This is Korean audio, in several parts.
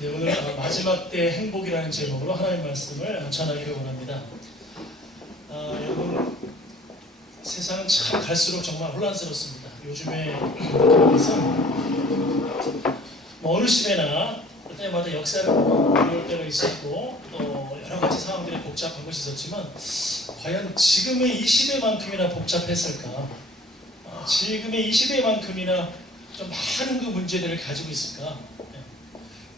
네, 오늘 마지막 때 행복이라는 제목으로 하나님의 말씀을 전하기를 원합니다. 여러분, 세상은 참 갈수록 정말 혼란스럽습니다. 요즘에 어느 시대나 때마다 역사를 보는 때가 있었고 또 여러 가지 상황들이 복잡한 것이 있었지만 과연 지금의 이 시대만큼이나 복잡했을까? 지금의 이 시대만큼이나 좀 많은 그 문제들을 가지고 있을까?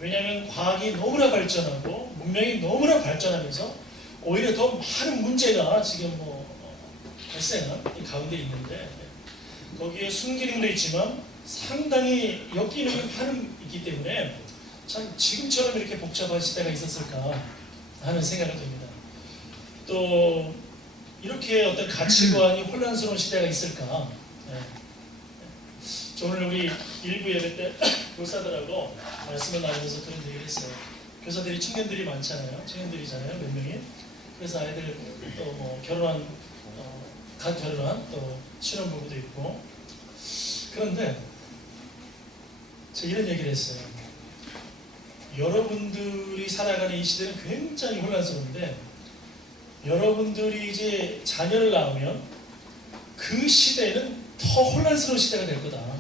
왜냐하면 과학이 너무나 발전하고 문명이 너무나 발전하면서 오히려 더 많은 문제가 지금 발생한 이 가운데 있는데 거기에 순기능도 있지만 상당히 엮이는 많은 있기 때문에 참 지금처럼 이렇게 복잡한 시대가 있었을까 하는 생각이 듭니다. 또 이렇게 어떤 가치관이 혼란스러운 시대가 있을까? 오늘 우리 일부 예배 때 교사들하고 말씀을 나누면서 그런 얘기를 했어요. 교사들이 청년들이 많잖아요. 청년들이잖아요. 몇 명이. 그래서 아이들 또 결혼한 갓 결혼한 또 신혼부부도 있고. 그런데 제가 이런 얘기를 했어요. 여러분들이 살아가는 이 시대는 굉장히 혼란스러운데 여러분들이 이제 자녀를 낳으면 그 시대는 더 혼란스러운 시대가 될 거다.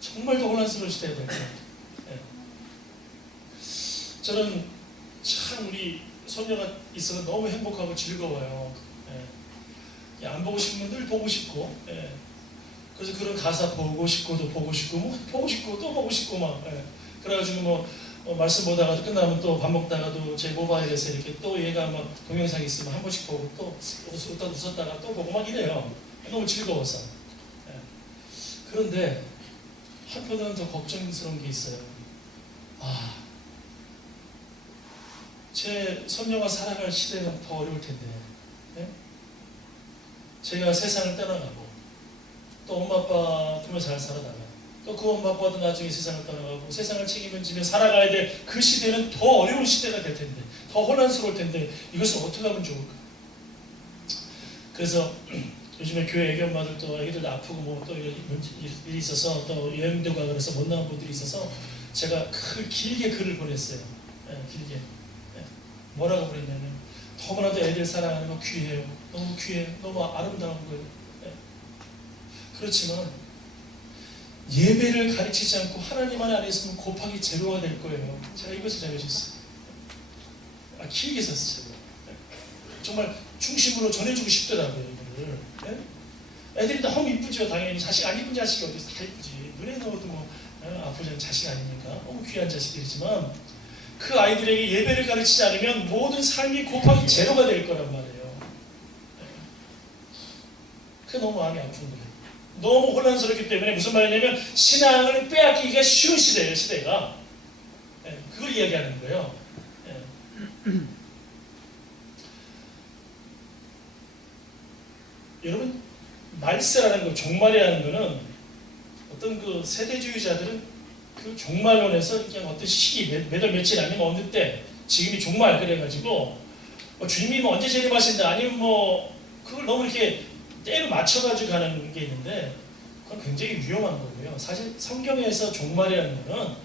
정말 더 혼란스러운 시대가 될 거다. 저는 참 우리 손녀가 있어서 너무 행복하고 즐거워요. 안 보고 싶은 분들 보고 싶고, 그래서 그런 가사 보고 싶고 또 보고 싶고 보고 싶고 또 보고 싶고 막 그래가지고 말씀 보다가도 끝나면 또 밥 먹다가도 제 모바일에서 이렇게 또 얘가 막 동영상 있으면 한 번씩 보고 또 웃었다가 또 보고 막 이래요. 너무 즐거워서. 그런데 한편으로는 더 걱정스러운 게 있어요. 제 손녀가 살아갈 시대는 더 어려울 텐데 제가 세상을 떠나가고 또 엄마 아빠 품에 잘 살아나가 또 그 엄마 아빠도 나중에 세상을 떠나가고 세상을 책임지며 살아가야 될 그 시대는 더 어려운 시대가 될 텐데 더 혼란스러울 텐데 이것을 어떻게 하면 좋을까? 그래서 요즘에 교회 애견마들 또 애기들도 아프고 또 일이 있어서 또 여행도 가고 그래서 못 나온 분들이 있어서 제가 길게 글을 보냈어요. 길게. 뭐라고 그랬냐면 너무나도 애들 사랑하는 거 귀해요. 너무 귀해요. 너무 아름다운 거예요. 그렇지만 예배를 가르치지 않고 하나님 안에 있으면 곱하기 제로가 될 거예요. 제가 이것을 전해줬어요. 길게 썼어요. 정말 중심으로 전해주고 싶더라고요. 이거를. 애들이 너무 이쁘죠. 당연히 자식 안 이쁜 자식이 어디서 다 이쁘지. 눈에 넣어도 아프지 자식 아니니까 너무 귀한 자식들이지만 그 아이들에게 예배를 가르치지 않으면 모든 삶이 곱하기 제로가 될 거란 말이에요. 그게 너무 마음이 아픈 거예요. 너무 혼란스럽기 때문에 무슨 말이냐면 신앙을 빼앗기기가 쉬운 시대예요. 시대가. 그걸 이야기하는 거예요. 여러분 말세라는 거, 종말이라는 거는 어떤 그 세대주의자들은 그 종말론에서 그냥 어떤 시기 몇 월 며칠 아니면 어느 때 지금이 종말 그래가지고 주님이 언제 재림하신다 아니면 그걸 너무 이렇게 때로 맞춰가지고 가는 게 있는데 그건 굉장히 위험한 거고요. 사실 성경에서 종말이라는 거는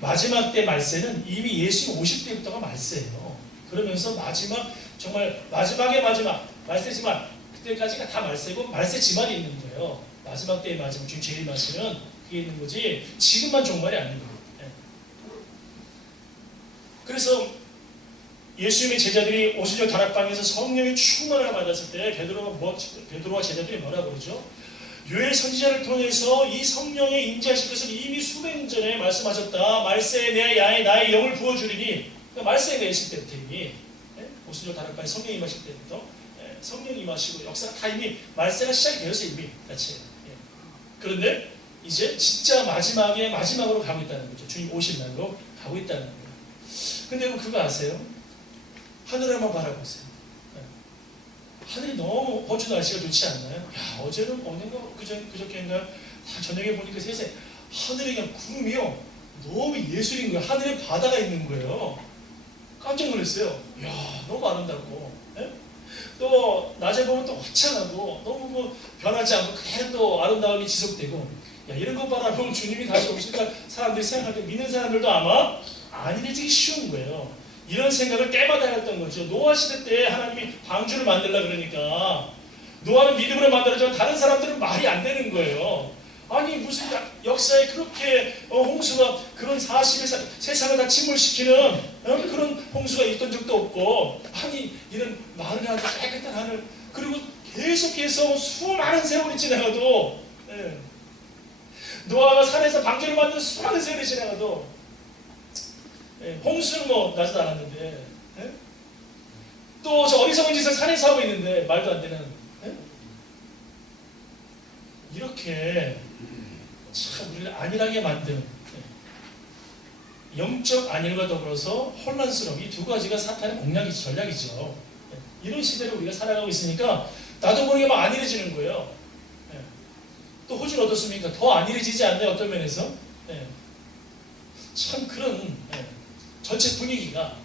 마지막 때 말세는 이미 예수님 50대부터가 말세예요. 그러면서 정말 마지막의 마지막 말세지만 그때까지가 다 말세고 말세 지말이 있는 거예요. 마지막 때의 마지막 지금 제일 말세는 그게 있는 거지 지금만 종말이 아닌 거예요. 그래서 예수님의 제자들이 오순절 다락방에서 성령의 충만을 받았을 때 베드로와 제자들이 뭐라 그러죠? 요엘 선지자를 통해서 이 성령의 임재하실 것을 이미 수백 년 전에 말씀하셨다. 말세에 내 야에 나의 영을 부어주리니 말세가 있을 때부터 이미 오순절 다락방에 성령이 임하실 때부터 성령이 임하시고 역사가 다 이미 말세가 시작이 되어서 이미 같이 그런데 이제 진짜 마지막으로 가고 있다는 거죠. 주님 오신 날로 가고 있다는 거예요. 근데 여러분 그거 아세요? 하늘을 한번 바라보세요. 하늘이 너무 호주 날씨가 좋지 않나요? 야, 어제는 어딘가 그저께인가 다 저녁에 보니까 세상에 하늘에 그냥 구름이요. 너무 예술인 거예요. 하늘에 바다가 있는 거예요. 깜짝 놀랐어요. 야, 너무 아름답고. 또 낮에 보면 또 화창하고 너무 변하지 않고 그대로 또 아름다움이 지속되고 야, 이런 거 바라보면 주님이 다시 오실까 사람들이 생각할 때 믿는 사람들도 아마 안일해지기 쉬운 거예요. 이런 생각을 때마다 했던 거죠. 노아 시대 때 하나님이 방주를 만들려고 그러니까 노아는 믿음으로 만들어지만 다른 사람들은 말이 안 되는 거예요. 아니 무슨 역사에 그렇게 홍수가 그런 40일 세상을 다 침몰시키는 그런 홍수가 있던 적도 없고, 아니 이런 마늘 하늘 깨끗한 하늘, 그리고 계속해서 수많은 세월이 지나가도 노아가 산에서 방주를 만든 수많은 세월이 지나가도 홍수는 뭐 나지도 않았는데, 또 저 어리석은 짓을 산에서 하고 있는데 말도 안 되는, 이렇게 참 우리를 안일하게 만드는 영적 안일과 더불어서 혼란스러움, 이 두 가지가 사탄의 공략이죠, 전략이죠. 이런 시대를 우리가 살아가고 있으니까 나도 모르게 막 안일해지는 거예요. 또 호주는 어떻습니까? 더 안일해지지 않나요? 어떤 면에서? 참 그런 전체 분위기가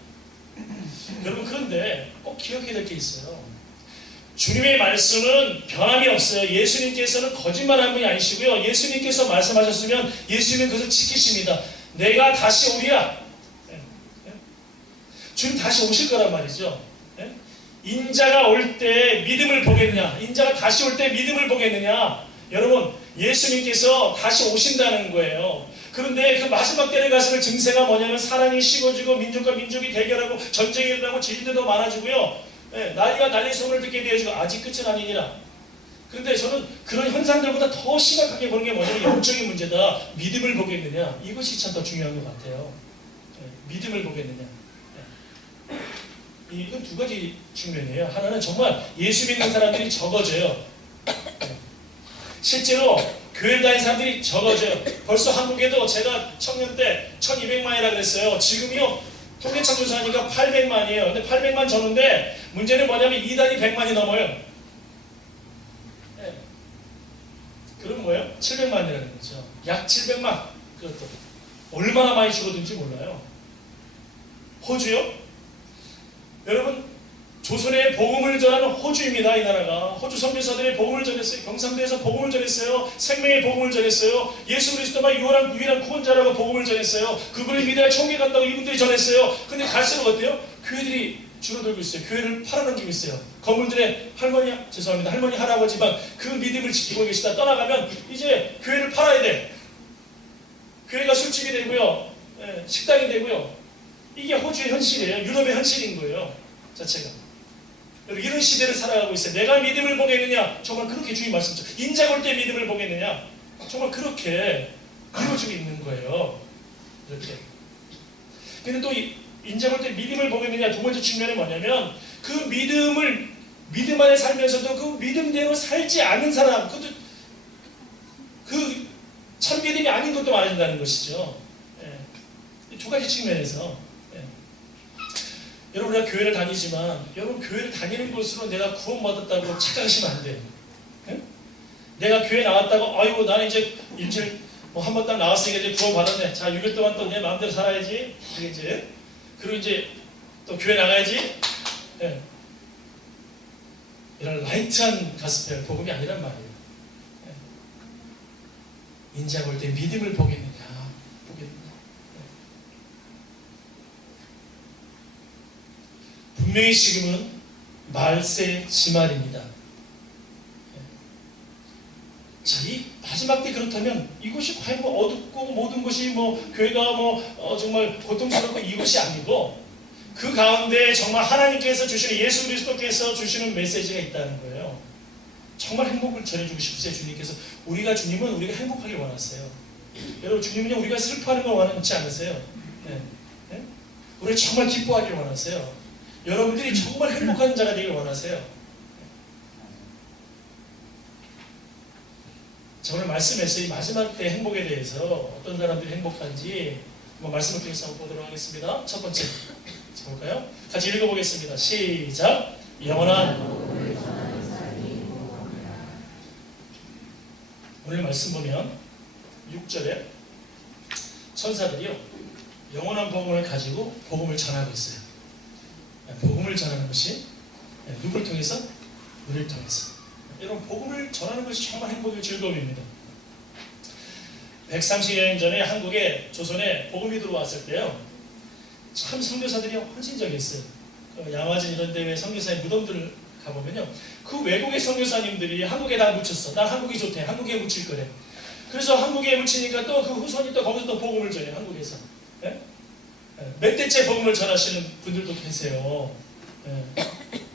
여러분, 그런데 꼭 기억해야 될 게 있어요. 주님의 말씀은 변함이 없어요. 예수님께서는 거짓말하는 분이 아니시고요. 예수님께서 말씀하셨으면 예수님은 그것을 지키십니다. 내가 다시 오리라. 주님 다시 오실 거란 말이죠. 인자가 올 때 믿음을 보겠느냐, 인자가 다시 올 때 믿음을 보겠느냐. 여러분, 예수님께서 다시 오신다는 거예요. 그런데 그 마지막 때에 가서는 증세가 뭐냐면 사랑이 식어지고 민족과 민족이 대결하고 전쟁이 일어나고 질들도 많아지고요. 난리가 난리 소문을 듣게 되어지고 아직 끝은 아니니라. 그런데 저는 그런 현상들보다 더 심각하게 보는 게 뭐냐면 영적인 문제다. 믿음을 보겠느냐, 이것이 참 더 중요한 것 같아요. 믿음을 보겠느냐. 이건 두 가지 측면이에요. 하나는 정말 예수 믿는 사람들이 적어져요. 실제로 교회 다니는 사람들이 적어져요. 벌써 한국에도 제가 청년 때 1200만이라 그랬어요. 지금이요 통계청 조사하니까 800만이에요. 근데 800만 적는데 문제는 뭐냐면 이단이 100만이 넘어요. 그럼 뭐예요? 700만이라는 거죠. 약 700만. 그것도 얼마나 많이 죽었는지 몰라요. 호주요? 여러분, 조선의 복음을 전하는 호주입니다. 이 나라가 호주 선교사들의 복음을 전했어요. 경상도에서 복음을 전했어요. 생명의 복음을 전했어요. 예수 그리스도만 유일한 구원자라고 복음을 전했어요. 그분을 믿어야 천국에 간다고 이분들이 전했어요. 근데 갈수록 어때요? 교회들이 줄어들고 있어요. 교회를 팔아넘기고 있어요. 건물들의 할머니, 죄송합니다, 할머니 할아버지만 그 믿음을 지키고 계시다 떠나가면 이제 교회를 팔아야 돼. 교회가 술집이 되고요, 식당이 되고요. 이게 호주의 현실이에요. 유럽의 현실인 거예요, 자체가. 이런 시대를 살아가고 있어요. 내가 믿음을 보겠느냐? 정말 그렇게 주님 말씀하죠. 인자 올 때 믿음을 보겠느냐? 정말 그렇게 이루어지고 있는 거예요. 이렇게. 근데 또 인자 올 때 믿음을 보겠느냐? 두 번째 측면은 뭐냐면 그 믿음 안에 살면서도 그 믿음대로 살지 않는 사람, 그 참믿음이 아닌 것도 말해준다는 것이죠. 두 가지 측면에서. 여러분, 우리가 교회를 다니지만 여러분, 교회를 다니는 것으로 내가 구원받았다고 착각하시면 안 돼요. 내가 교회 나왔다고 아이고 나는 이제 일주일 한 번 딱 나왔으니까 이제 구원받았네. 자, 6일 동안 또 내 마음대로 살아야지. 이제 그리고 이제 또 교회 나가야지. 이런 라이트한 가스펠 복음이 아니란 말이에요. 인자 볼 때 믿음을 보겠느냐. 분명히 지금은 말세 지말입니다. 자, 이 마지막 때 그렇다면 이것이 과연 뭐 어둡고 모든 것이 뭐 교회가 정말 고통스럽고 이것이 아니고 그 가운데 정말 하나님께서 주시는, 예수 그리스도께서 주시는 메시지가 있다는 거예요. 정말 행복을 전해주고 싶으세요. 주님께서 주님은 우리가 행복하길 원하세요. 여러분, 주님은요 우리가 슬퍼하는 걸 원하지 않으세요. 우리가 정말 기뻐하길 원하세요. 여러분들이 정말 행복한 자가 되길 원하세요. 자, 오늘 말씀에서 이 마지막 때 행복에 대해서 어떤 사람들이 행복한지 한번 말씀을 통해서 한번 보도록 하겠습니다. 첫 번째, 자, 볼까요? 같이 읽어보겠습니다. 시작. 영원한, 오늘 말씀 보면 6절에 천사들이요 영원한 복음을 가지고 복음을 전하고 있어요. 복음을 전하는 것이 누구를 통해서? 우리를 통해서. 여러분, 복음을 전하는 것이 정말 행복의 즐거움입니다. 130여 년 전에 한국에 조선에 복음이 들어왔을 때요. 참 선교사들이 헌신적이었어요. 양화진 이런 데에 선교사의 무덤들을 가보면요. 그 외국의 선교사님들이 한국에 다 묻혔어. 난 한국이 좋대. 한국에 묻힐 거래. 그래서 한국에 묻히니까 또 그 후손이 또 거기서 또 복음을 전해요. 한국에서. 예? 몇 대째 복음을 전하시는 분들도 계세요. 예.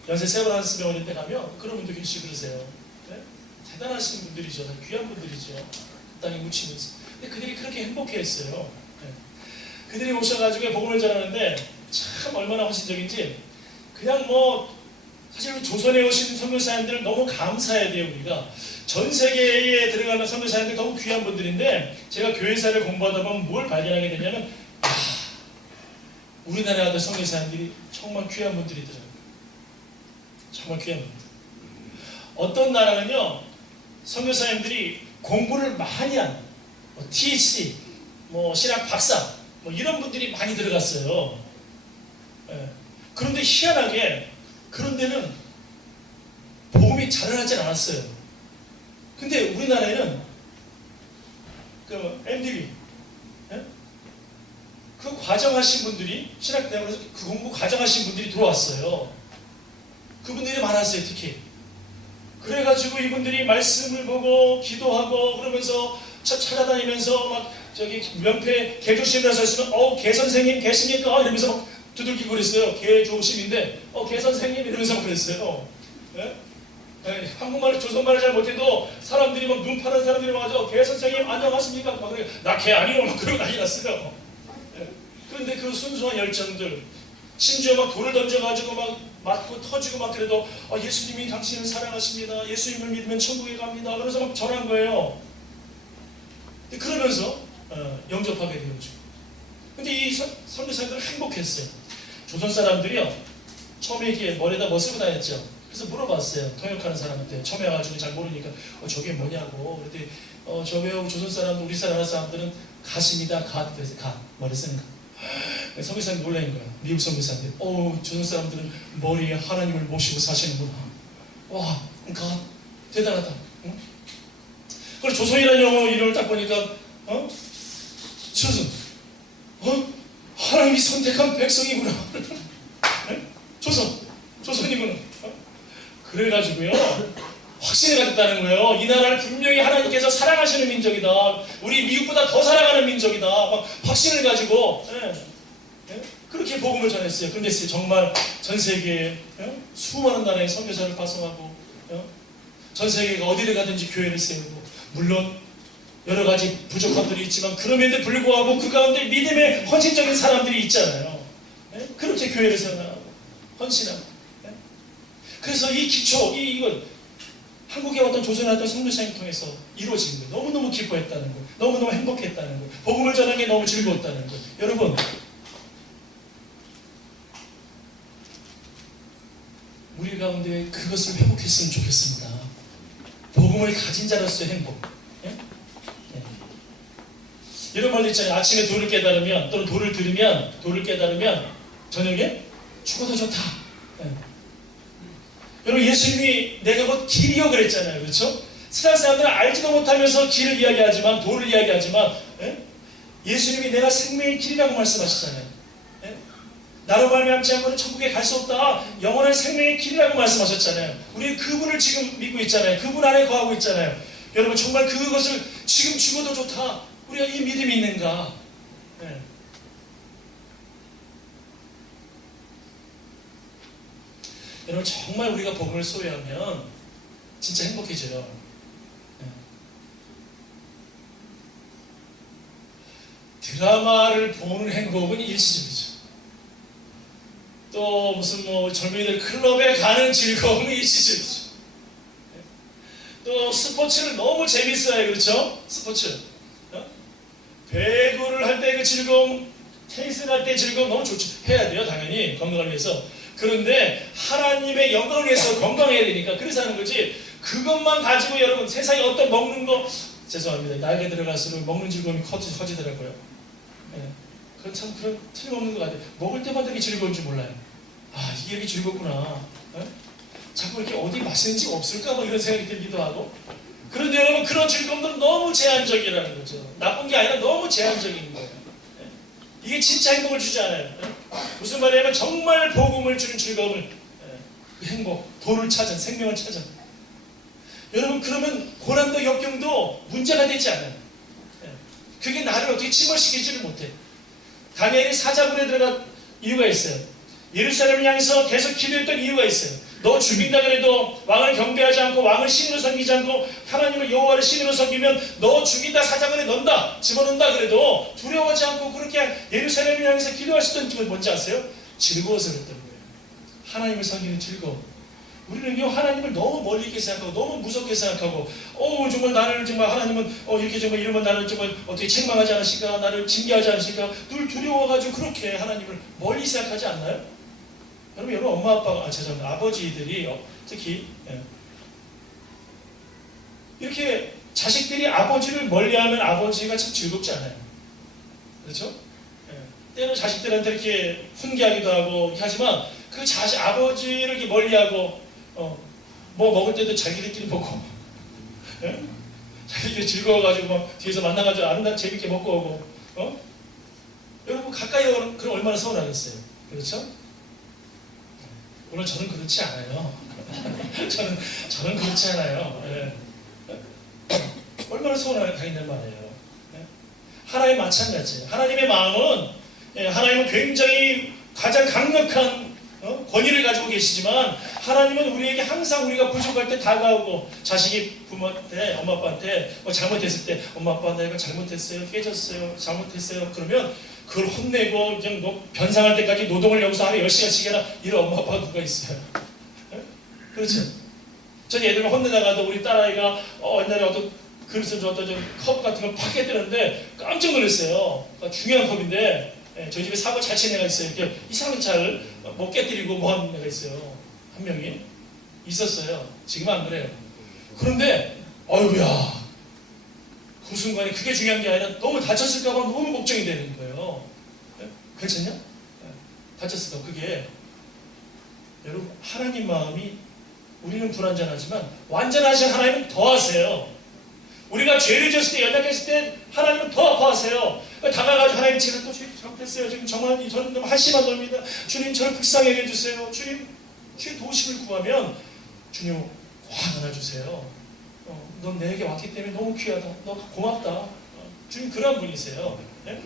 연세 세브란스 병원 때 가면 그런 분도 계시고 그러세요. 예? 대단하신 분들이죠. 귀한 분들이죠. 그 땅에 묻히면서. 근데 그들이 그렇게 행복해했어요. 예. 그들이 오셔가지고 복음을 전하는데 참 얼마나 헌신적인지 그냥 뭐 사실 조선에 오신 선교사님들 너무 감사해야 돼요. 우리가 전 세계에 들어가는 선교사님들 너무 귀한 분들인데 제가 교회사를 공부하다 보면 뭘 발견하게 되냐면 우리나라 아들 선교사님들이 정말 귀한 분들이더라고요. 정말 귀한 분들. 어떤 나라는요 선교사님들이 공부를 많이 한 뭐 THC, 뭐 신학 박사 뭐 이런 분들이 많이 들어갔어요. 예. 그런데 희한하게 그런 데는 복음이 자라나진 않았어요. 근데 우리나라에는 그 MDB 예? 그 과정하신 분들이 신학대학에서 그 공부 과정하신 분들이 들어왔어요. 그분들이 많았어요. 특히 그래가지고 이분들이 말씀을 보고 기도하고 그러면서 찾아다니면서 막 저기 명패 개조심이라서 했으면 개 선생님 계십니까? 이러면서 막 두들기고 그랬어요. 개조심인데 개 선생님 이러면서 막 그랬어요. 예? 예, 한국말을 조선말을 잘 못해도 사람들이 막 눈 파는 사람들이 와서 개 선생님 안녕하십니까? 막 그래 나 개 아니요 막 그러고 난리 났어요. 예. 그런데 그 순수한 열정들 심지어 막 돌을 던져가지고 막 맞고 터지고 막 그래도 예수님이 당신을 사랑하십니다. 예수님을 믿으면 천국에 갑니다. 그래서 막 전한 거예요. 그러면서 영접하게 되었죠. 근데 이 선교사님들은 행복했어요. 조선 사람들이요 처음에 이렇게 머리에다 뭐 쓰고 다녔죠. 그래서 물어봤어요. 통역하는 사람한테 처음에 와가지고 잘 모르니까 저게 뭐냐고. 그랬더니 저 외국 조선 사람 우리 나라 사람들은 갓입니다. 갓. 그래서 갓 머리 쓰는 거. 선교사님 놀라는 거야. 미국 선교사인데 조선 사람들은 머리에 하나님을 모시고 사시는구나. 와 갓 대단하다. 응? 그리고 조선이라는 영어 이름을 딱 보니까 조선 하나님이 선택한 백성이구나. 조선이구나. 그래가지고요 확신이 가졌다는 거예요. 이 나라를 분명히 하나님께서 사랑하시는 민족이다. 우리 미국보다 더 사랑하는 민족이다. 막 확신을 가지고 그렇게 복음을 전했어요. 그런데 정말 전 세계에 수많은 나라의 선교사를 파송하고 전 세계가 어디를 가든지 교회를 세우고 물론 여러 가지 부족함들이 있지만 그럼에도 불구하고 그 가운데 믿음의 헌신적인 사람들이 있잖아요. 그렇게 교회를 세워나가고 헌신하고. 그래서 이 기초, 이건 한국에 왔던 조선에 왔던 선교사님 통해서 이루어진 거예요. 너무너무 기뻐했다는 거예요. 너무너무 행복했다는 거예요. 복음을 전하는 게 너무 즐거웠다는 거예요. 여러분 우리 가운데 그것을 회복했으면 좋겠습니다. 복음을 가진 자로서의 행복. 이런 말도 있잖아요. 아침에 도를 깨달으면 또는 도를 들으면 도를 깨달으면 저녁에 죽어도 좋다. 여러분 예수님이 내가 곧 길이요 그랬잖아요. 그렇죠? 세상 사람들은 알지도 못하면서 길을 이야기하지만 도를 이야기하지만 예수님이 내가 생명의 길이라고 말씀하셨잖아요. 나로 말미암지 않고는 천국에 갈 수 없다. 영원한 생명의 길이라고 말씀하셨잖아요. 우리 그분을 지금 믿고 있잖아요. 그분 안에 거하고 있잖아요. 여러분 정말 그것을 지금 죽어도 좋다. 우리가 이 믿음이 있는가? 여러분 정말 우리가 복음을 소유하면 진짜 행복해져요. 드라마를 보는 행복은 일시적이죠. 또 무슨 뭐 젊은이들 클럽에 가는 즐거움은 일시적이죠. 또 스포츠를 너무 재밌어요. 그렇죠? 스포츠. 배구를 할 때 그 즐거움, 테니스 할 때 즐거움 너무 좋죠. 해야 돼요. 당연히 건강을 위해서. 그런데 하나님의 영광을 위해서 건강해야 되니까 그래서 하는 거지. 그것만 가지고 여러분 세상에 어떤 먹는 거 죄송합니다. 나이가 들어갈수록 먹는 즐거움이 커지더라고요. 그건 참 그런 틀림없는 것 같아요. 먹을 때마다 이게 즐거운 줄 몰라요. 이게 즐겁구나. 자꾸 이렇게 어디 맛있는 집 없을까? 뭐 이런 생각이 들기도 하고. 그런데 여러분 그런 즐거움들은 너무 제한적이라는 거죠. 나쁜 게 아니라 너무 제한적인 거예요. 이게 진짜 행복을 주지 않아요. 무슨 말이냐면 정말 복음을 주는 즐거움을, 그 행복, 도를 찾은, 생명을 찾은. 여러분 그러면 고난도 역경도 문제가 되지 않아요. 그게 나를 어떻게 침몰시키지를 못해. 다니엘이 사자굴에 들어간 이유가 있어요. 예루살렘을 향해서 계속 기도했던 이유가 있어요. 너 죽인다 그래도 왕을 경배하지 않고 왕을 신으로 섬기지 않고 하나님을 여호와를 신으로 섬기면 너 죽인다, 사자굴에 넣는다, 집어넣는다 그래도 두려워하지 않고 그렇게 예루살렘을 향해서 기도할 수 있던 이유는 뭔지 아세요? 즐거워서 그랬던 거예요. 하나님을 섬기는 즐거움. 우리는요 하나님을 너무 멀리 있게 생각하고 너무 무섭게 생각하고 정말 나를 정말 하나님은 이렇게 정말 이러면 나를 정말 어떻게 책망하지 않으실까, 나를 징계하지 않으실까, 늘 두려워가지고 그렇게 하나님을 멀리 생각하지 않나요? 여러분 엄마 아빠가 죄송합니다. 아버지들이 특히 이렇게 자식들이 아버지를 멀리하면 아버지가 참 즐겁지 않아요. 그렇죠? 때로 자식들한테 이렇게 훈계하기도 하고 이렇게 하지만 그 아버지를 이렇게 멀리하고 뭐 먹을 때도 자기들끼리 먹고 자기들끼리 즐거워가지고 막 뒤에서 만나가지고 아름답게 재밌게 먹고 오고 여러분 가까이 오면 그럼 얼마나 서운하겠어요. 그렇죠? 물론 저는 그렇지 않아요. 저는 그렇지 않아요. 얼마나 서운하겠냔 말이에요. 하나님 마찬가지예요. 하나님의 마음은 하나님은 굉장히 가장 강력한 권위를 가지고 계시지만 하나님은 우리에게 항상 우리가 부족할 때 다가오고 자식이 부모한테 엄마 아빠한테 잘못했을 때 엄마 아빠 내가 잘못했어요, 깨졌어요, 잘못했어요 그러면 그걸 혼내고 그냥 변상할 때까지 노동을 여기서 하루에 10시간씩 해라 이런 엄마 아빠가 누가 있어요? 그렇죠? 전 예전에 혼내다가도 우리 딸아이가 옛날에 어떤 그릇을 어떤 컵 같은 걸 팍 깨뜨렸는데 깜짝 놀랐어요. 그러니까 중요한 컵인데 저희 집에 사고 잘 치는 애가 있어요. 이렇게 이상한 차를 못 깨뜨리고 뭐 하는 애가 있어요. 한 명이 있었어요. 지금은 안 그래요. 그런데 어이구야 그 순간에 그게 중요한 게 아니라 너무 다쳤을까 봐 너무 걱정이 되는 거예요. 괜찮냐? 다쳤을까? 그게 여러분 하나님 마음이 우리는 불완전하지만 완전하신 하나님은 더 하세요. 우리가 죄를 지었을 때 연약했을 때 하나님은 더 아파하세요. 다가가지고 하나님 제가 또 죄 잘못했어요. 지금 정말 저는 너무 한심한 놈입니다. 주님 저를 불쌍하게 해주세요. 주님 주의 도우심을 구하면 주님 확 안아주세요. 넌 내게 왔기 때문에 너무 귀하다. 너 고맙다. 주님 그런 분이세요. 네?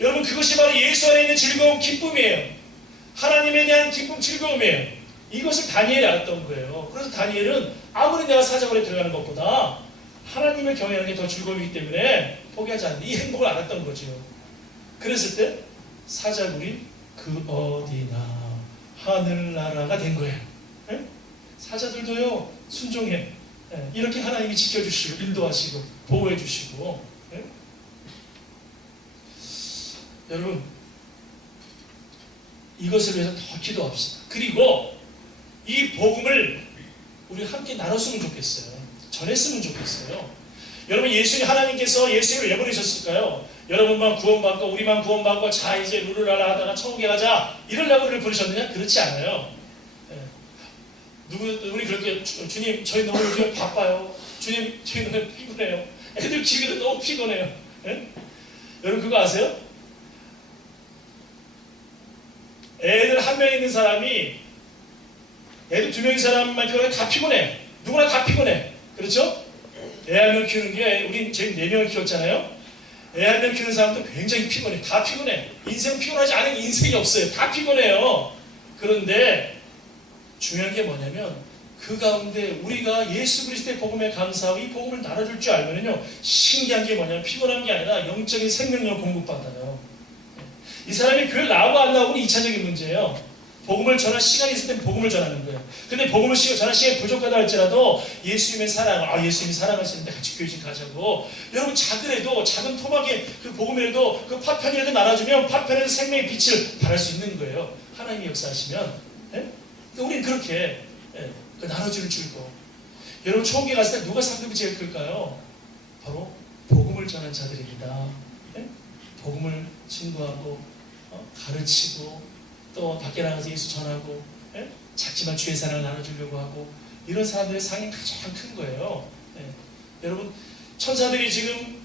여러분 그것이 바로 예수 안에 있는 즐거움, 기쁨이에요. 하나님에 대한 기쁨, 즐거움이에요. 이것을 다니엘이 알았던 거예요. 그래서 다니엘은 아무리 내가 사자굴에 들어가는 것보다 하나님을 경외하는 게 더 즐거움이기 때문에 포기하지 않는 이 행복을 알았던 거죠. 그랬을 때 사자굴이 그 어디나 하늘나라가 된 거예요. 네? 사자들도요 순종해. 이렇게 하나님이 지켜주시고 인도하시고 보호해주시고. 네? 여러분 이것을 위해서 더 기도합시다. 그리고 이 복음을 우리 함께 나눴으면 좋겠어요. 전했으면 좋겠어요. 여러분 예수님 하나님께서 예수님을 왜 보내셨을까요? 여러분만 구원받고 우리만 구원받고 자 이제 루루라라 하다가 천국에 가자 이러려고 우리를 부르셨느냐? 그렇지 않아요. 우리 그렇게 주님 저희 너무 요즘 바빠요. 주님 저희 너무 피곤해요. 애들 키우기도 너무 피곤해요. 여러분 그거 아세요? 애들 한 명 있는 사람이 애들 2명인 사람만 피곤해 다 피곤해. 누구나 다 피곤해. 그렇죠? 애 한 명 키우는 게 우린 저희 4명을 키웠잖아요. 애 한 명 키우는 사람도 굉장히 피곤해. 다 피곤해. 인생 피곤하지 않은 인생이 없어요. 다 피곤해요. 그런데 중요한 게 뭐냐면 그 가운데 우리가 예수 그리스도의 복음에 감사하고 이 복음을 나눠줄 줄 알면요 신기한 게 뭐냐면 피곤한 게 아니라 영적인 생명력을 공급받아요. 이 사람이 교회 나오고 안 나오고는 2차적인 문제예요. 복음을 전할 시간이 있을 땐 복음을 전하는 거예요. 근데 복음을 전할 시간이 부족하다 할지라도 예수님의 사랑, 예수님이 사랑하시는데 같이 교회 좀 가자고. 여러분 작으래도 작은 토막에 그 복음이라도 그 파편이라도 나눠주면 파편에서 생명의 빛을 발할 수 있는 거예요. 하나님이 역사하시면. 예? 우리는 그렇게 나눠주는 줄고. 여러분 천국에 갔을 때 누가 상급이 제일 클까요? 바로 복음을 전한 자들입니다. 예? 복음을 증거하고 가르치고 또 밖에 나가서 예수 전하고 작지만 주의 사랑을 나눠주려고 하고 이런 사람들의 상이 가장 큰 거예요. 여러분, 천사들이 지금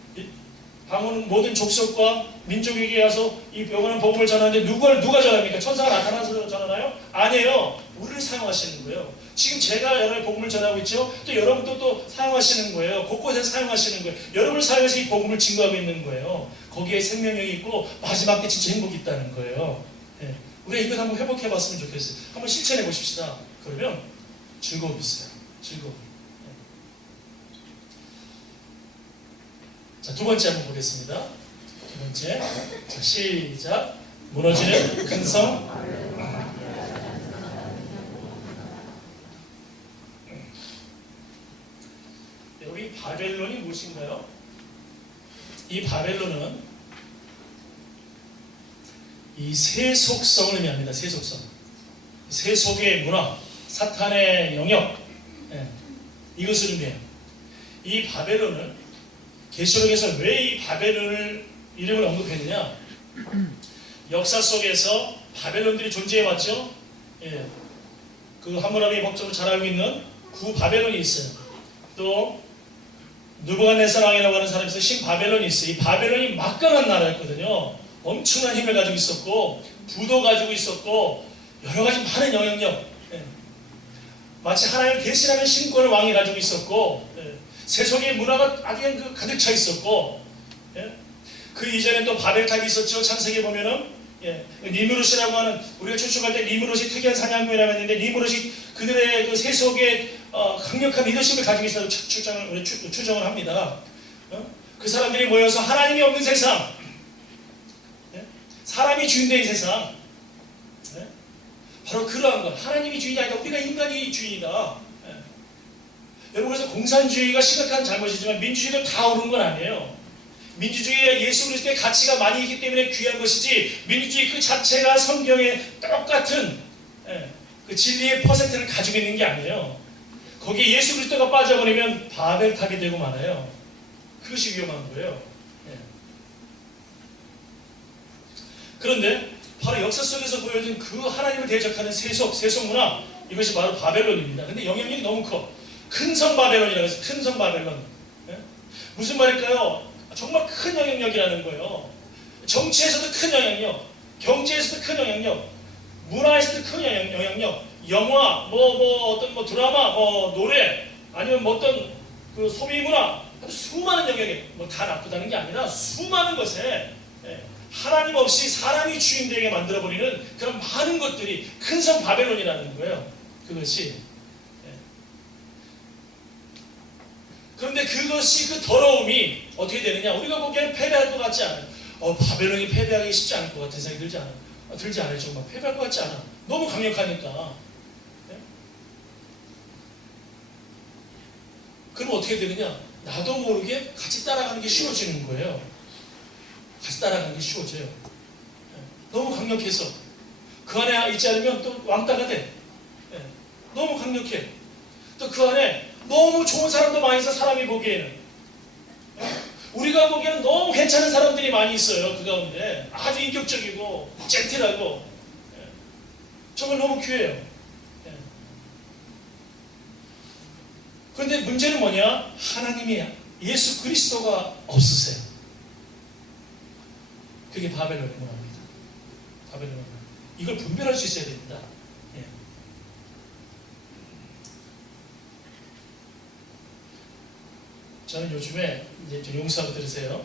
방언 모든 족속과 민족에게 가서 이 영원한 복음을 전하는데 누가 전합니까? 천사가 나타나서 전하나요? 아니에요. 우리를 사용하시는 거예요. 지금 제가 여러분의 복음을 전하고 있죠. 또 여러분도 또 사용하시는 거예요. 곳곳에 사용하시는 거예요. 여러분을 사용해서 이 복음을 증거하고 있는 거예요. 거기에 생명력이 있고 마지막 때 진짜 행복이 있다는 거예요. 네. 우리가 이것 한번 회복해봤으면 좋겠어요. 한번 실천해 보십시다. 그러면 즐거움이 있어요. 즐거움. 자, 두 번째 한번 보겠습니다. 두 번째. 자, 시작. 무너지는 근성. 여기 바벨론이 무엇인가요? 이 바벨론은 이 세속성을 의미합니다. 세속성. 세속의 문화, 사탄의 영역, 이것을 의미해요. 이 바벨론은 계시록에서 왜 이 바벨론을 이름을 언급했느냐? 역사 속에서 바벨론들이 존재해왔죠. 예. 그 함무라비 목적으로 잘 알고 있는 구 바벨론이 있어요. 또 느부갓네살 왕이라고 하는 사람이 있어요. 신 바벨론이 있어요. 이 바벨론이 막강한 나라였거든요. 엄청난 힘을 가지고 있었고 부도 가지고 있었고 여러 가지 많은 영향력. 예. 마치 하나님을 대신하는 신권을 왕이 가지고 있었고. 예. 세속의 문화가 아주 가득 차 있었고, 예? 그 이전에 또 바벨탑이 있었죠. 창세기에 보면은, 예. 니무롯이라고 하는, 우리가 추측할 때 니무롯이 특이한 사냥꾼이라고 했는데, 니무롯이 그들의 그 세속의 강력한 리더십을 가지고 있어서 추정을 합니다. 그 사람들이 모여서 하나님이 없는 세상, 예? 사람이 주인된 세상, 예? 바로 그러한 것. 하나님이 주인이 아니다. 우리가 인간이 주인이다. 여러분, 그래서 공산주의가 심각한 잘못이지만 민주주의도 다 옳은 건 아니에요. 민주주의에 예수 그리스도의 가치가 많이 있기 때문에 귀한 것이지, 민주주의 그 자체가 성경에 똑같은 그 진리의 퍼센트를 가지고 있는 게 아니에요. 거기에 예수 그리스도가 빠져버리면 바벨탑이 되고 말아요. 그것이 위험한 거예요. 그런데 바로 역사 속에서 보여진 그 하나님을 대적하는 세속 문화, 이것이 바로 바벨론입니다. 근데 영향력이 너무 커. 큰 성 바벨론이라고 해서 큰 성 바벨론. 예? 무슨 말일까요? 정말 큰 영향력이라는 거예요. 정치에서도 큰 영향력, 경제에서도 큰 영향력, 문화에서도 큰 영향력, 영화, 어떤 드라마, 노래, 아니면 어떤 그 소비 문화, 수많은 영역에 다 나쁘다는 게 아니라 수많은 것에 하나님 없이 사람이 주인되게 만들어버리는 그런 많은 것들이 큰 성 바벨론이라는 거예요. 그것이. 그런데 그것이 그 더러움이 어떻게 되느냐? 우리가 보기에는 패배할 것 같지 않아요. 바벨론이 패배하기 쉽지 않을 것 같은 생각이 들지 않아요? 들지 않아요. 정말 패배할 것 같지 않아. 너무 강력하니까. 네? 그럼 어떻게 되느냐? 나도 모르게 같이 따라가는 게 쉬워지는 거예요. 같이 따라가는 게 쉬워져요. 네? 너무 강력해서 그 안에 있지 않으면 또 왕따가 돼. 네? 너무 강력해. 또 그 안에 너무 좋은 사람도 많이 있어. 사람이 보기에는 우리가 보기에는 너무 괜찮은 사람들이 많이 있어요. 그 가운데 아주 인격적이고 젠틀하고 정말 너무 귀해요. 그런데 문제는 뭐냐? 하나님이 예수 그리스도가 없으세요. 그게 바벨론의 문화입니다. 바벨론의 문화. 이걸 분별할 수 있어야 됩니다. 저는 요즘에 이제 좀 용서하고 들으세요.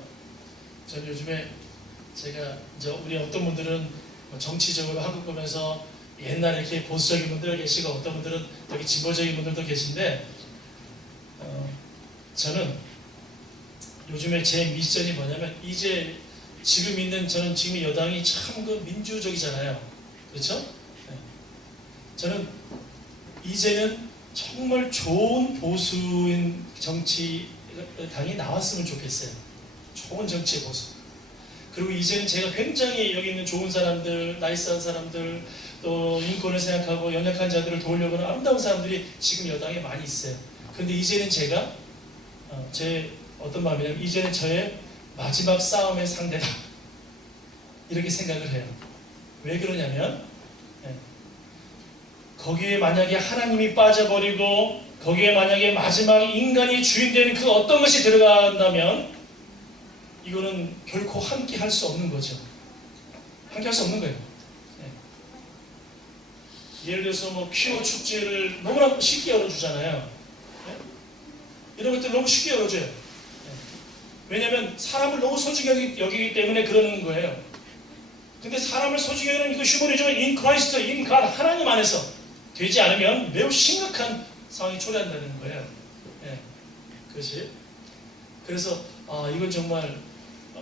저는 요즘에 제가 이제 우리 어떤 분들은 정치적으로 한국 보면서 옛날에 이렇게 보수적인 분들 계시고 어떤 분들은 되게 진보적인 분들도 계신데 저는 요즘에 제 미션이 뭐냐면 이제 지금 있는 저는 지금 여당이 참 그 민주적이잖아요. 그렇죠? 저는 이제는 정말 좋은 보수인 정치 당이 나왔으면 좋겠어요. 좋은 정치의 보수. 그리고 이제는 제가 굉장히 여기 있는 좋은 사람들, 나이스한 사람들, 또 인권을 생각하고 연약한 자들을 도우려고 하는 아름다운 사람들이 지금 여당에 많이 있어요. 그런데 이제는 제가 제 어떤 마음이냐면 이제는 저의 마지막 싸움의 상대다. 이렇게 생각을 해요. 왜 그러냐면 거기에 만약에 하나님이 빠져버리고 거기에 만약에 마지막 인간이 주인 되는 그 어떤 것이 들어간다면 이거는 결코 함께 할 수 없는 거죠. 함께 할 수 없는 거예요. 네. 예를 들어서 뭐 퀴어 축제를 너무나 쉽게 열어주잖아요. 네? 이런 것들 너무 쉽게 열어줘요. 네. 왜냐하면 사람을 너무 소중히 여기기 때문에 그러는 거예요. 근데 사람을 소중히 여기는 이거 휴머니즘은 인 크라이스트, 인 갓, 하나님 안에서 되지 않으면 매우 심각한 상황이 초래한다는 거예요. 네. 그것이. 그래서 이건 정말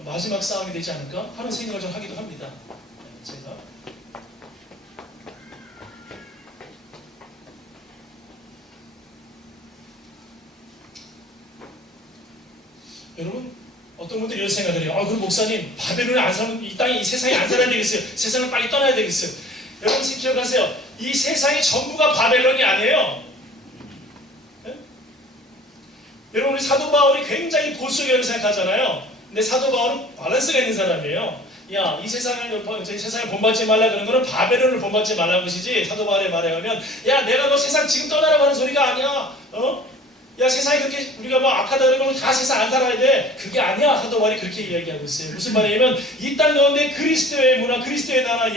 마지막 싸움이 되지 않을까 하는 생각을 좀 하기도 합니다. 네, 제가. 여러분, 어떤 분들이 이런 생각을 해요. 그럼 목사님, 바벨론에 안 살면 이 땅에, 이 세상에 안 살아야 되겠어요. 세상을 빨리 떠나야 되겠어요. 여러분, 기억하세요. 이 세상이 전부가 바벨론이 아니에요. 네? 여러분, 우리 사도 바울이 굉장히 보수적이라고 생각하잖아요. 근데 사도 바울은 밸런스가 있는 사람이에요. 야, 이 세상을 본받지 말라 그런 거는 바벨론을 본받지 말라는 것이지. 사도 바울의 말에 의하면, 야, 내가 너 세상 지금 떠나라고 하는 소리가 아니야. 야, 세상이 그렇게 우리가 뭐 악하다 그러면 다 세상 안 살아야 돼. 그게 아니야. 사도 바울이 그렇게 이야기하고 있어요. 무슨 말이냐면 이 땅 가운데 그리스도의 문화, 그리스도의 나라,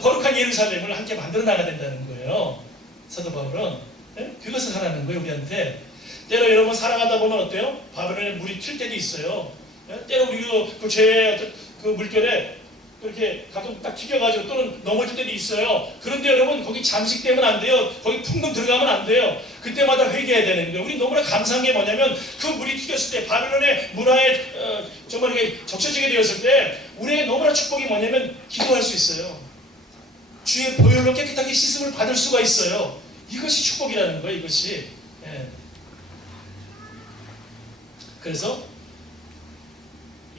거룩한 예루살렘을 함께 만들어 나가야 된다는 거예요. 사도 바울은. 네? 그것을 하라는 거예요, 우리한테. 때로 여러분 살아가다 보면 어때요? 바벨론에 물이 튈 때도 있어요. 네? 때로 우리 그 죄의 그 물결에 그렇게 가끔 딱 튀겨가지고 또는 넘어질 때도 있어요. 그런데 여러분 거기 잠식되면 안 돼요. 거기 풍덩 들어가면 안 돼요. 그때마다 회개해야 되는 거예요. 우리 너무나 감사한 게 뭐냐면 그 물이 튀겼을 때 바벨론의 문화에 정말 이렇게 적셔지게 되었을 때 우리의 너무나 축복이 뭐냐면 기도할 수 있어요. 주의 보혈로 깨끗하게 씻음을 받을 수가 있어요. 이것이 축복이라는 거예요. 이것이. 예. 그래서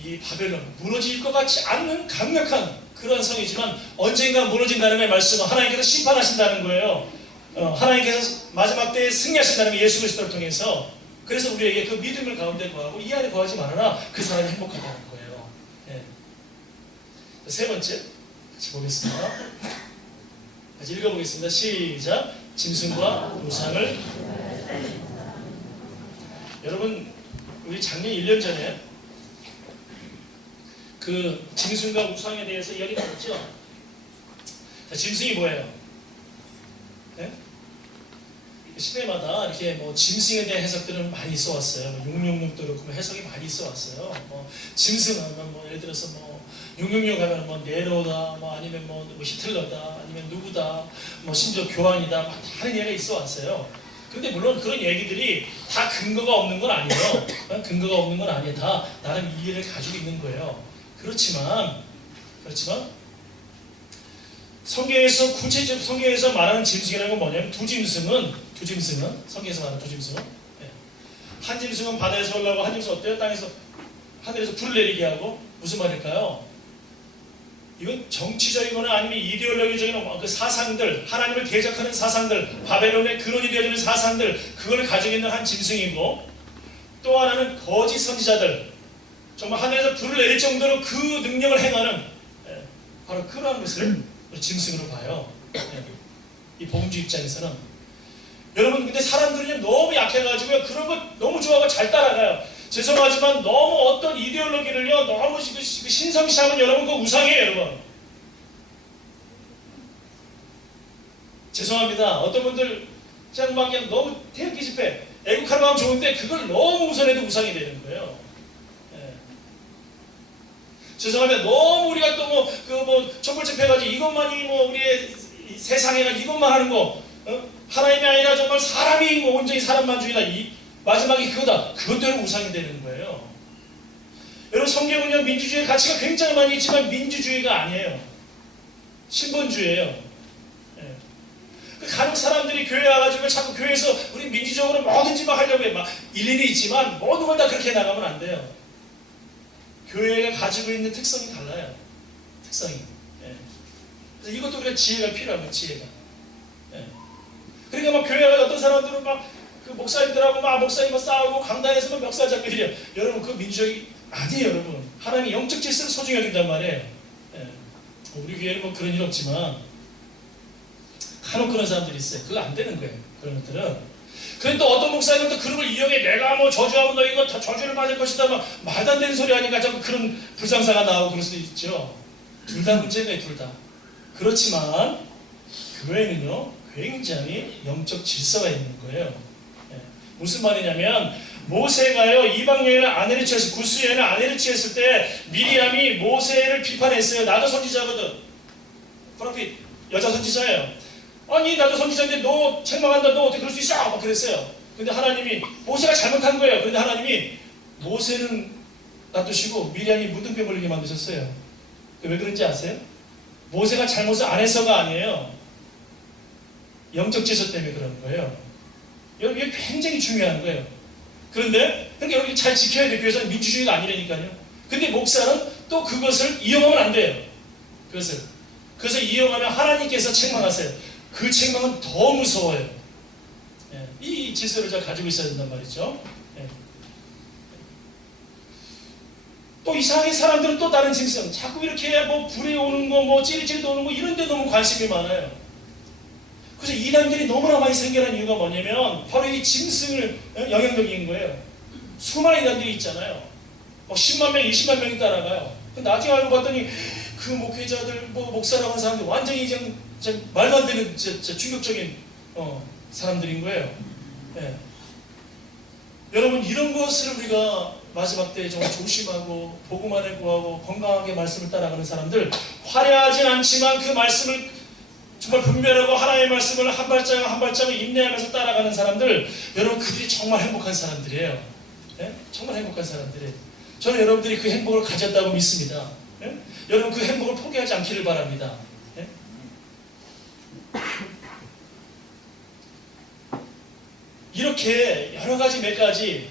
이 바벨론 무너질 것 같지 않는 강력한 그런 성이지만 언젠가 무너진다는 걸 말씀은 하나님께서 심판하신다는 거예요. 하나님께서 마지막 때에 승리하신다는 게 예수 그리스도를 통해서. 그래서 우리에게 그 믿음을 가운데 거하고 이 안에 거하지 말아라. 그 사람이 행복하다는 거예요. 네. 세 번째 같이 보겠습니다. 같이 읽어보겠습니다. 시작. 짐승과 우상을. 여러분 우리 작년 1년 전에 그 짐승과 우상에 대해서 이야기 나눴죠? 자, 짐승이 뭐예요? 네? 시대마다 이렇게 뭐 짐승에 대한 해석들은 많이 있어 왔어요. 666도 그렇고 해석이 많이 있어 왔어요. 뭐 짐승 하면 뭐 예를 들어서 뭐 666 하면 뭐 네로다, 뭐 아니면 뭐 히틀러다, 아니면 누구다, 뭐 심지어 교황이다, 막 다른 얘기가 있어 왔어요. 근데 물론 그런 얘기들이 다 근거가 없는 건 아니에요. 근거가 없는 건 아니에요. 다 나름 이해를 가지고 있는 거예요. 그렇지만 성경에서 구체적 성경에서 말하는 짐승이라는 건 뭐냐면 두 짐승은 성경에서 말하는 두 짐승은 한 짐승은 바다에서 올라오고 한 짐승은 어때요? 땅에서 하늘에서 불을 내리게 하고 무슨 말일까요? 이건 정치적이거나 아니면 이데올로기적인 그 사상들, 하나님을 대적하는 사상들, 바벨론의 근원이 되어지는 사상들, 그걸 가지고 있는 한 짐승이고 또 하나는 거짓 선지자들, 정말 하늘에서 불을 내릴 정도로 그 능력을 행하는 바로 그러한 것을 짐승으로 봐요. 이 복음주의 입장에서는. 여러분 근데 사람들이 너무 약해가지고 그런 거 너무 좋아하고 잘 따라가요. 죄송하지만 너무 어떤 이데올로기를요 너무 신성시하면 여러분 그 우상이에요. 여러분 죄송합니다. 어떤 분들 그냥 너무 태극기 집회 애국하는 마음 좋은데 그걸 너무 우선해도 우상이 되는 거예요. 죄송합니다. 너무 우리가 또 촛불 집회가지고 이것만이 우리의 세상에가 이것만 하는 거, 하나님이 아니라 정말 사람이 온전히 사람만주의다. 마지막에 그거다. 그것대로 우상이 되는 거예요. 여러분 성경은요 민주주의의 가치가 굉장히 많이 있지만 민주주의가 아니에요. 신본주의예요. 간혹 사람들이 교회 와가지고 자꾸 교회에서 우리 민주적으로 뭐든지 막 하려고 해. 막 일일이 있지만 모든 걸 다 그렇게 나가면 안 돼요. 교회가 가지고 있는 특성이 달라요. 특성이. 그래서 이것도 우리가 지혜가 필요합니다. 지혜가. 그러니까 막 교회에 어떤 사람들은 막 그 목사님들하고 막 목사님 싸우고 강단에서 막 멱살 잡고 이래요. 여러분 그 민주적이 아니에요. 여러분 하나님이 영적 질서를 소중히 여긴단 말이에요. 우리 교회는 뭐 그런 일 없지만 간혹 그런 사람들이 있어요. 그거 안 되는 거예요. 그런 것들은. 그런데 또 어떤 목사님은 또 그런 걸 이용해 내가 뭐 저주하면 너 이거 다 저주를 받을 것이다 막 말도 안 되는 소리 하니까 자꾸 그런 불상사가 나오고 그럴 수도 있죠. 둘 다 문제예요, 둘 다. 그렇지만 교회는요 굉장히 영적 질서가 있는 거예요. 무슨 말이냐면 모세가요 이방 여인을 아내를 취했을 구스 여인을 아내를 취했을 때 미리암이 모세를 비판했어요. 나도 선지자거든. 프로핏 여자 선지자예요. 아니 나도 선지자인데 너 책망한다. 너 어떻게 그럴 수 있어? 막 그랬어요. 근데 하나님이 모세가 잘못한 거예요. 그런데 하나님이 모세는 놔두시고 미리암이 무등병 걸리게 만드셨어요. 왜 그런지 아세요? 모세가 잘못을 안 해서가 아니에요. 영적 질서 때문에 그런 거예요. 여러분 이게 굉장히 중요한 거예요. 그런데 그러니까 여기 잘 지켜야 돼요. 교회에서는 민주주의가 아니라니까요. 근데 목사는 또 그것을 이용하면 안 돼요. 그래서 이용하면 하나님께서 책망하세요. 그 책망은 더 무서워요. 이 질서를 잘 가지고 있어야 된단 말이죠. 또 이상하게 사람들은 또 다른 짐승, 자꾸 이렇게 뭐 불에 오는 거, 뭐 찌릿찌릿 오는 거 이런 데 너무 관심이 많아요. 그래서 이단들이 너무나 많이 생겨난 이유가 뭐냐면 바로 이 짐승을 영향력인 거예요. 수많은 이단들이 있잖아요. 10만 명, 20만 명이 따라가요. 나중에 알고 봤더니 그 목회자들, 뭐 목사라고 하는 사람들 완전히 말도 안 되는 충격적인 사람들인 거예요. 여러분 이런 것을 우리가 마지막 때에 정말 조심하고 복음만을 구하고 건강하게 말씀을 따라가는 사람들, 화려하진 않지만 그 말씀을 정말 분별하고 하나님의 말씀을 한 발짝 한 발짝을 인내하면서 따라가는 사람들, 여러분 그들이 정말 행복한 사람들이에요. 정말 행복한 사람들이에요. 저는 여러분들이 그 행복을 가졌다고 믿습니다. 여러분 그 행복을 포기하지 않기를 바랍니다. 이렇게 여러 가지 몇 가지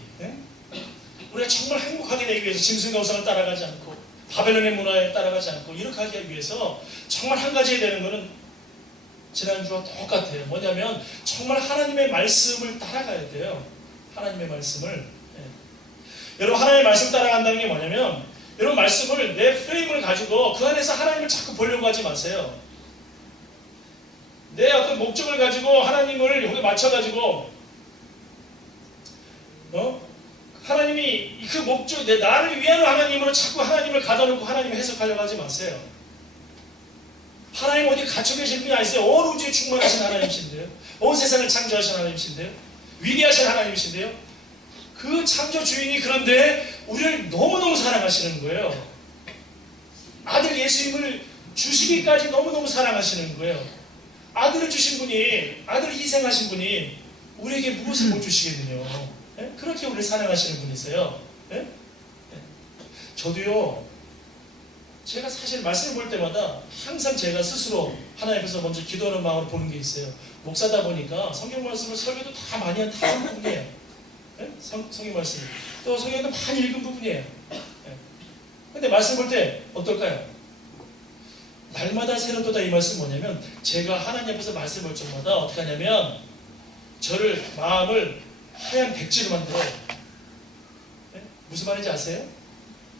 우리가 정말 행복하게 되기 위해서 짐승과 우상을 따라가지 않고 바벨론의 문화에 따라가지 않고 이렇게 하기 위해서 정말 한 가지 해야 되는 것은 지난주와 똑같아요. 뭐냐면 정말 하나님의 말씀을 따라가야 돼요. 하나님의 말씀을. 여러분 하나님의 말씀 따라간다는 게 뭐냐면 여러분 말씀을 내 프레임을 가지고 그 안에서 하나님을 자꾸 보려고 하지 마세요. 내 어떤 목적을 가지고 하나님을 여기 맞춰가지고 하나님이 그 목적, 나를 위한 하나님으로 자꾸 하나님을 가둬놓고 하나님을 해석하려고 하지 마세요. 하나님 어디 갇혀 계신 분이 아니세요. 온 우주에 충만하신 하나님이신데요. 온 세상을 창조하신 하나님이신데요. 위대하신 하나님이신데요. 그 창조 주인이 그런데 우리를 너무너무 사랑하시는 거예요. 아들 예수님을 주시기까지 너무너무 사랑하시는 거예요. 아들을 주신 분이, 아들을 희생하신 분이 우리에게 무엇을 못 주시겠느냐. 그렇게 우리를 사랑하시는 분이세요. 저도요, 제가 사실 말씀을 볼 때마다 항상 제가 스스로 하나님 앞에서 먼저 기도하는 마음으로 보는 게 있어요. 목사다 보니까 성경 말씀을 설교도 다 많이 한 다른 부분이에요. 성경 말씀. 또 성경도 많이 읽은 부분이에요. 근데 말씀 볼 때 어떨까요? 날마다 새롭다 이 말씀 뭐냐면 제가 하나님 앞에서 말씀 볼 적마다 어떻게 하냐면 저를 마음을 하얀 백지로 만들어요. 무슨 말인지 아세요?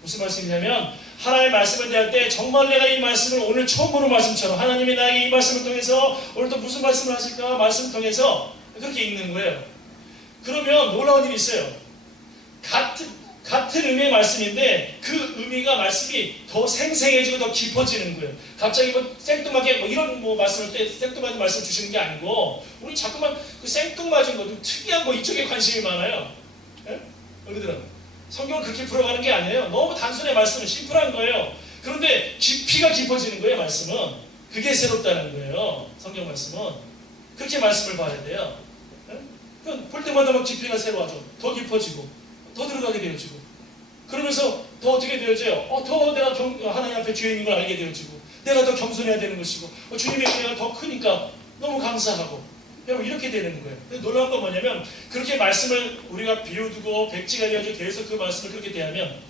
무슨 말씀이냐면 하나님의 말씀을 대할 때 정말 내가 이 말씀을 오늘 처음 보는 말씀처럼 하나님이 나에게 이 말씀을 통해서 오늘 또 무슨 말씀을 하실까 말씀을 통해서 그렇게 읽는 거예요. 그러면 놀라운 일이 있어요. 같은 의미의 말씀인데 그 의미가 말씀이 더 생생해지고 더 깊어지는 거예요. 갑자기 뭐 생뚱하게 뭐 이런 뭐 말씀을 때 생뚱맞은 말씀 주시는 게 아니고 우리 자꾸만 그 생뚱맞은 거 좀 특이한 거 이쪽에 관심이 많아요. 여러분들은 성경을 그렇게 풀어가는 게 아니에요. 너무 단순해 말씀은 심플한 거예요. 그런데 깊이가 깊어지는 거예요. 말씀은 그게 새롭다는 거예요. 성경 말씀은 그렇게 말씀을 봐야 돼요. 볼 때마다 막 깊이가 새로워져. 더 깊어지고 더 들어가게 되어지고 그러면서 더 어떻게 되어져요? 더 내가 하나님 앞에 주인인 걸 알게 되어지고 내가 더 겸손해야 되는 것이고 주님의 은혜가 더 크니까 너무 감사하고 여러분 이렇게 되는 거예요. 근데 놀라운 건 뭐냐면 그렇게 말씀을 우리가 비워두고 백지가 되어져 계속 그 말씀을 그렇게 대하면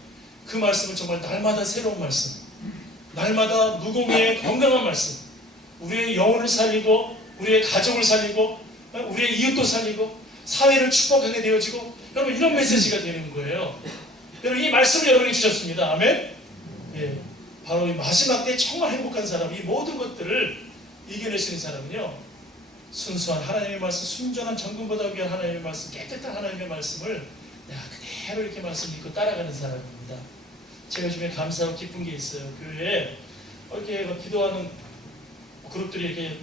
그 말씀은 정말 날마다 새로운 말씀, 날마다 무공의 건강한 말씀, 우리의 영혼을 살리고 우리의 가족을 살리고 우리의 이웃도 살리고 사회를 축복하게 되어지고 여러분 이런 메시지가 되는 거예요. 여러분 이 말씀을 여러분이 주셨습니다. 아멘? 예, 바로 이 마지막 때 정말 행복한 사람, 이 모든 것들을 이겨내시는 사람은요 순수한 하나님의 말씀, 순전한 정금보다 귀한 하나님의 말씀, 깨끗한 하나님의 말씀을 내가 그대로 이렇게 말씀 읽고 따라가는 사람입니다. 제가 요즘에 감사하고 기쁜 게 있어요. 교회에 이렇게 기도하는 그룹들이 이렇게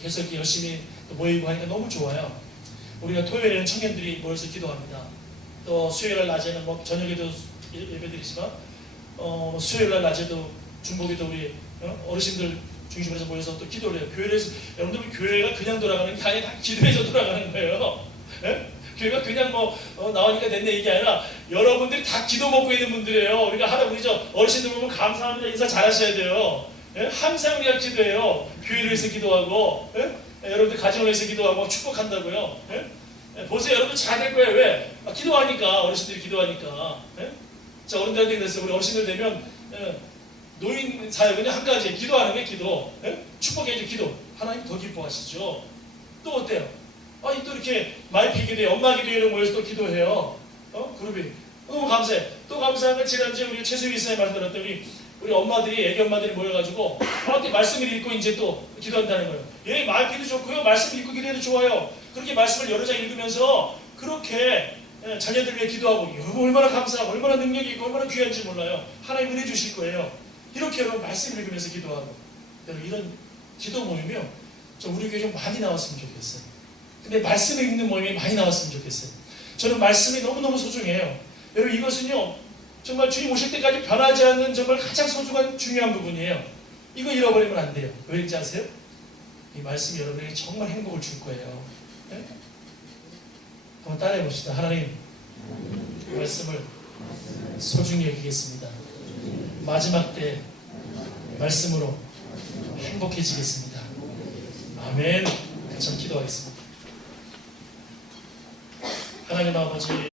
계속 이렇게 열심히 모이고 하니까 너무 좋아요. 우리가 토요일에는 청년들이 모여서 기도합니다. 또 수요일날 낮에는 저녁에도 예배드리지만 수요일날 낮에도 중복에도 우리 어르신들 중심으로 해서 모여서 또 기도를 해요. 교회에서 여러분들 교회가 그냥 돌아가는 게 아니라 다 기도해서 돌아가는 거예요. 예? 교회가 그냥 나오니까 됐네 이게 아니라 여러분들이 다 기도 먹고 있는 분들이에요. 우리가 할아버지죠. 어르신들 보면 감사합니다 인사 잘하셔야 돼요. 예? 항상 우리가 기도해요. 교회를 위해서 기도하고 여러분들 가정을 위해서 기도하고 축복한다고요. 보세요. 여러분 잘 될 거예요. 왜? 기도하니까 어르신들이 기도하니까. 자 어른들한테 그랬어요. 우리 어르신들 되면 노인 사역은 한 가지 기도하는 게 기도. 축복해줘 기도. 하나님 더 기뻐하시죠. 또 어때요? 또 이렇게 마이피 기도에 엄마 기도회를 모여서 또 기도해요. 그룹이 너무 감사해. 또 감사한 건 지난주에 우리 최수희 이사님 말씀 들었더니 우리 엄마들이 애기 엄마들이 모여가지고 말씀을 읽고 이제 또 기도한다는 거예요. 예, 마이피도 좋고요. 말씀을 읽고 기도해도 좋아요. 그렇게 말씀을 여러 장 읽으면서 그렇게 자녀들 위해 기도하고 여러분 얼마나 감사하고 얼마나 능력이 있고 얼마나 귀한지 몰라요. 하나님 은혜 주실 거예요. 이렇게 여러분 말씀 읽으면서 기도하고 여러분 이런 기도 모임이요. 우리 교회 좀 많이 나왔으면 좋겠어요. 근데 말씀을 읽는 모임이 많이 나왔으면 좋겠어요. 저는 말씀이 너무너무 소중해요. 여러분 이것은요. 정말 주님 오실 때까지 변하지 않는 정말 가장 소중한 중요한 부분이에요. 이거 잃어버리면 안 돼요. 왜인지 아세요? 이 말씀이 여러분에게 정말 행복을 줄 거예요. 네? 한번 따라해 봅시다. 하나님 이 말씀을 소중히 여기겠습니다. 마지막 때 말씀으로 행복해지겠습니다. 아멘. 같이 기도하겠습니다. 하나님 아버지